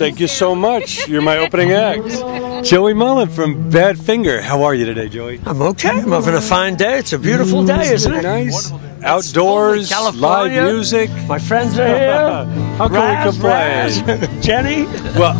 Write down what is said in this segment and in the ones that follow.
Thank you so much. You're my opening act. Joey Molland from Badfinger. How are you today, Joey? I'm okay. I'm having a fine day. It's a beautiful day, isn't it? Nice. Outdoors, live music. My friends are here. How can we complain? Jenny? Well,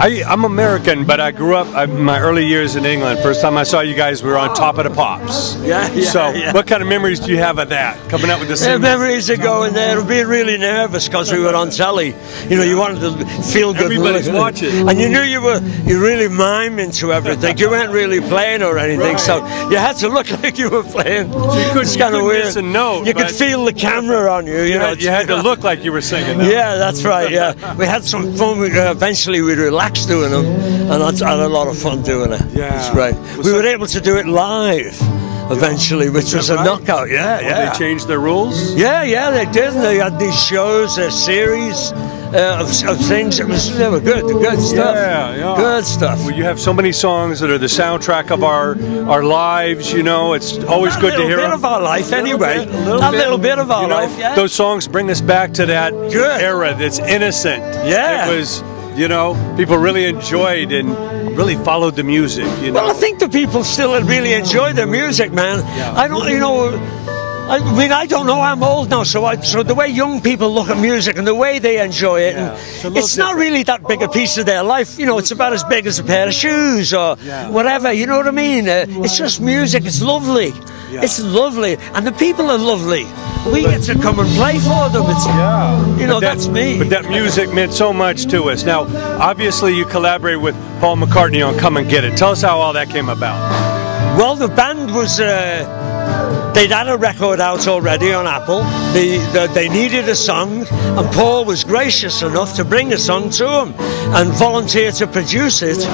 I'm American, but I grew up in my early years in England. First time I saw you guys, we were on Top of the Pops. Yeah. So, what kind of memories do you have of that? Coming up with the same memories of going there and being really nervous because we were on telly. You know, you wanted to feel good. Everybody's watching. And you knew you really miming to everything. You weren't really playing or anything, right. So you had to look like you were playing. So you couldn't, it's kind of weird. Miss a note, you could feel the camera on you. You had to look like you were singing. Though. Yeah, that's right. Yeah, we had some fun. Eventually, we relaxed doing them, and I had a lot of fun doing it. Yeah, it's great. We were able to do it live. Eventually, which was a knockout. Yeah. They changed their rules? Yeah, they did. And they had these shows, a series of things. They were good stuff. Yeah. Good stuff. Well, you have so many songs that are the soundtrack of our lives, you know. It's always good to hear them. A little bit of our life, anyway. A little bit of our life, yeah. Those songs bring us back to that era that's innocent. Yeah. It was, you know, people really enjoyed and really followed the music, you know. Well, I think the people still really enjoy the music, man. Yeah. I don't, you know... I mean, I don't know. I'm old now, so the way young people look at music and the way they enjoy it, and it's not really that big a piece of their life. You know, it's about as big as a pair of shoes or whatever. You know what I mean? It's just music. It's lovely. Yeah. It's lovely, and the people are lovely. We get to come and play for them. It's you know, that's me. But that music meant so much to us. Now, obviously, you collaborated with Paul McCartney on "Come and Get It." Tell us how all that came about. Well, the band was. They'd had a record out already on Apple. They needed a song, and Paul was gracious enough to bring a song to them and volunteer to produce it.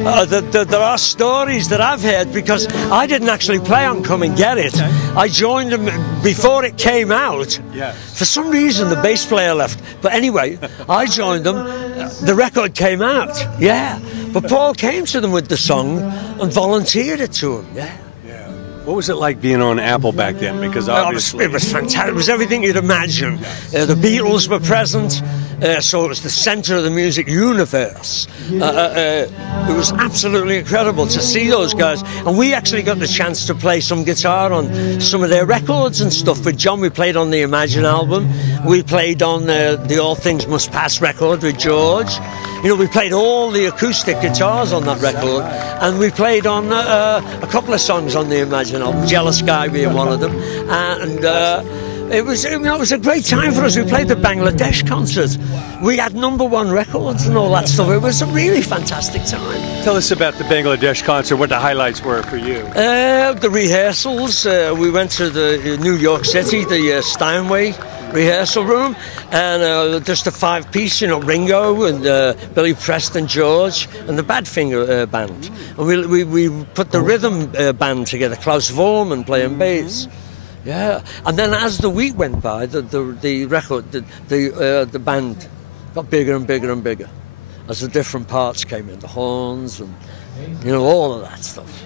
There are stories that I've heard because I didn't actually play on Come and Get It. I joined them before it came out. For some reason, the bass player left. But anyway, I joined them. The record came out. Yeah. But Paul came to them with the song and volunteered it to them. What was it like being on Apple back then? Because obviously it was fantastic. It was everything you'd imagine. The Beatles were present, so it was the centre of the music universe. It was absolutely incredible to see those guys. And we actually got the chance to play some guitar on some of their records and stuff with John. We played on the Imagine album. We played on the All Things Must Pass record with George. You know, we played all the acoustic guitars on that record, and we played on a couple of songs on the Imagine album, Jealous Guy being one of them, and it was a great time for us. We played the Bangladesh concert. We had #1 records and all that stuff. It was a really fantastic time. Tell us about the Bangladesh concert, what the highlights were for you. The rehearsals. We went to the New York City, the Steinway rehearsal room, and just a 5-piece, you know, Ringo and Billy Preston, George, and the Badfinger band. And we put the rhythm band together, Klaus Vormann playing bass. Yeah, and then as the week went by, the band got bigger and bigger and bigger as the different parts came in, the horns and, you know, all of that stuff.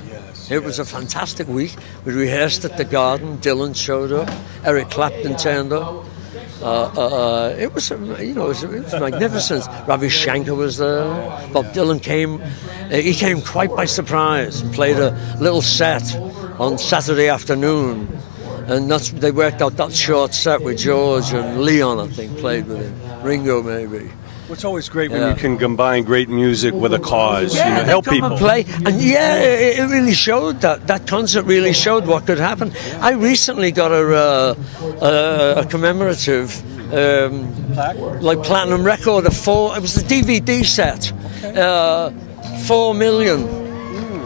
It was a fantastic week. We rehearsed at the Garden. Dylan showed up. Eric Clapton turned up. It was magnificent. Ravi Shankar was there. Bob Dylan came. He came quite by surprise and played a little set on Saturday afternoon. And they worked out that short set with George and Leon, I think, played with him. Ringo, maybe. It's always great when you can combine great music with a cause, you know, help people. And play. And it really showed that concert really showed what could happen. I recently got a commemorative platinum record of it was a DVD set, 4 million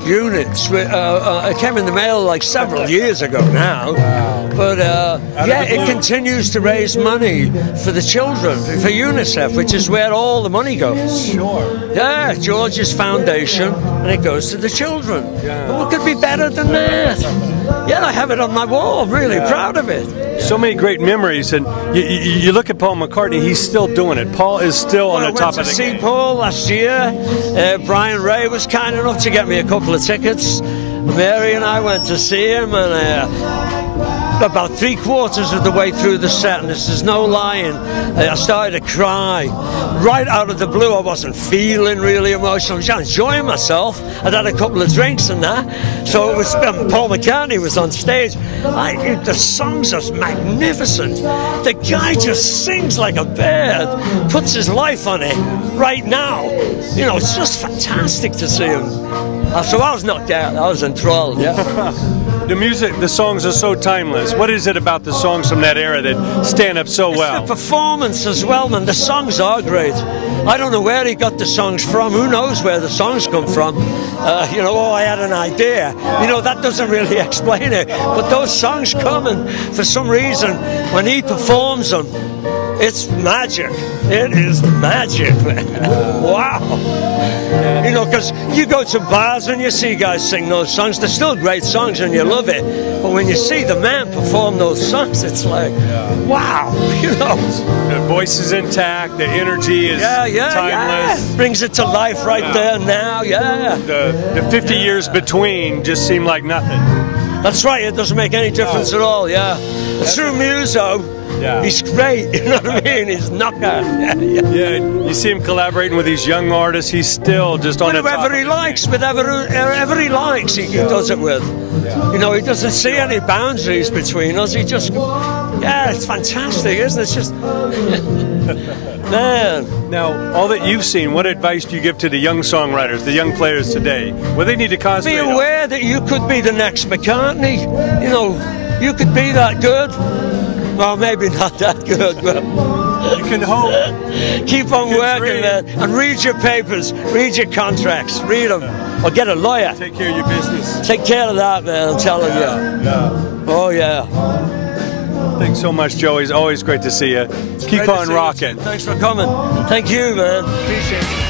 units. It came in the mail like several years ago now. But it continues to raise money for the children, for UNICEF, which is where all the money goes. Sure. Yeah, George's foundation, and it goes to the children. Yeah. What could be better than that? Yeah, I have it on my wall. I'm really proud of it. So many great memories, and you look at Paul McCartney, he's still doing it. Paul is still on the top of the game. I went to see Paul last year. Brian Ray was kind enough to get me a couple of tickets. Mary and I went to see him, and about 3/4 of the way through the set, and this is no lying, I started to cry. Right out of the blue, I wasn't feeling really emotional. I was enjoying myself. I'd had a couple of drinks and that. So it was, Paul McCartney was on stage. The songs are magnificent. The guy just sings like a bird, puts his life on it right now. You know, it's just fantastic to see him. So I was knocked out. I was enthralled, yeah. The music, the songs are so timeless. What is it about the songs from that era that stand up so well? It's the performance as well, man. The songs are great. I don't know where he got the songs from. Who knows where the songs come from? You know, oh, I had an idea. You know, that doesn't really explain it. But those songs come, and for some reason, when he performs them, it's magic. It is magic, man. Wow. You know, because you go to bars and you see guys sing those songs. They're still great songs and you love it. But when you see the man perform those songs, it's like, wow, you know. The voice is intact. The energy is timeless. Yeah. Brings it to life right there now, yeah. The 50 years between just seem like nothing. That's right. It doesn't make any difference at all, yeah. Through Muso, he's great, you know what I mean? He's knockout. Yeah, you see him collaborating with these young artists. He's still just on the top. Whoever he likes, with whoever he likes, he does it with. You know, he doesn't see any boundaries between us. He just, it's fantastic, isn't it? It's just, man. Now, all that you've seen, what advice do you give to the young songwriters, the young players today? Well, they need to concentrate. Be aware that you could be the next McCartney. You know, you could be that good. Well, maybe not that good, but you can hope. Keep on working, man, and read your papers, read your contracts, read them, or get a lawyer. Take care of your business. Take care of that, man. I'm telling you. Yeah. Oh yeah. Thanks so much, Joey. It's always great to see you. Keep on rocking. Thanks for coming. Thank you, man. Appreciate it.